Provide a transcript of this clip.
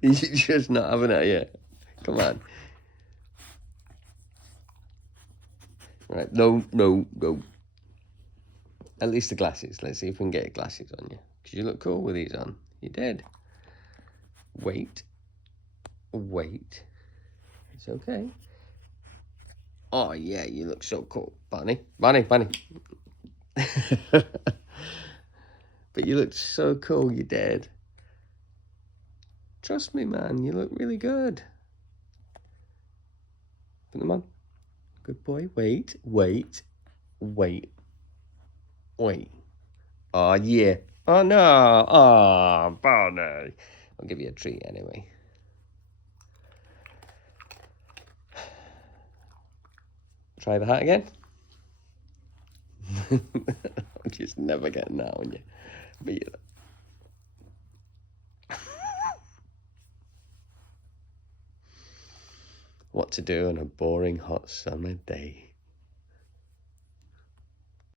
You're just not having it yet. Come on. Right, no. At least the glasses. Let's see if we can get glasses on you. Because you look cool with these on. You did. Wait. It's okay. Oh, yeah, you look so cool. Barney. But you look so cool, you did. Trust me, man, you look really good. Put them on. Good boy. Wait. Oh, yeah. Oh, no. Oh, Barney. I'll give you a treat anyway. Try the hat again. I'm just never getting that on you. But you... What to do on a boring hot summer day.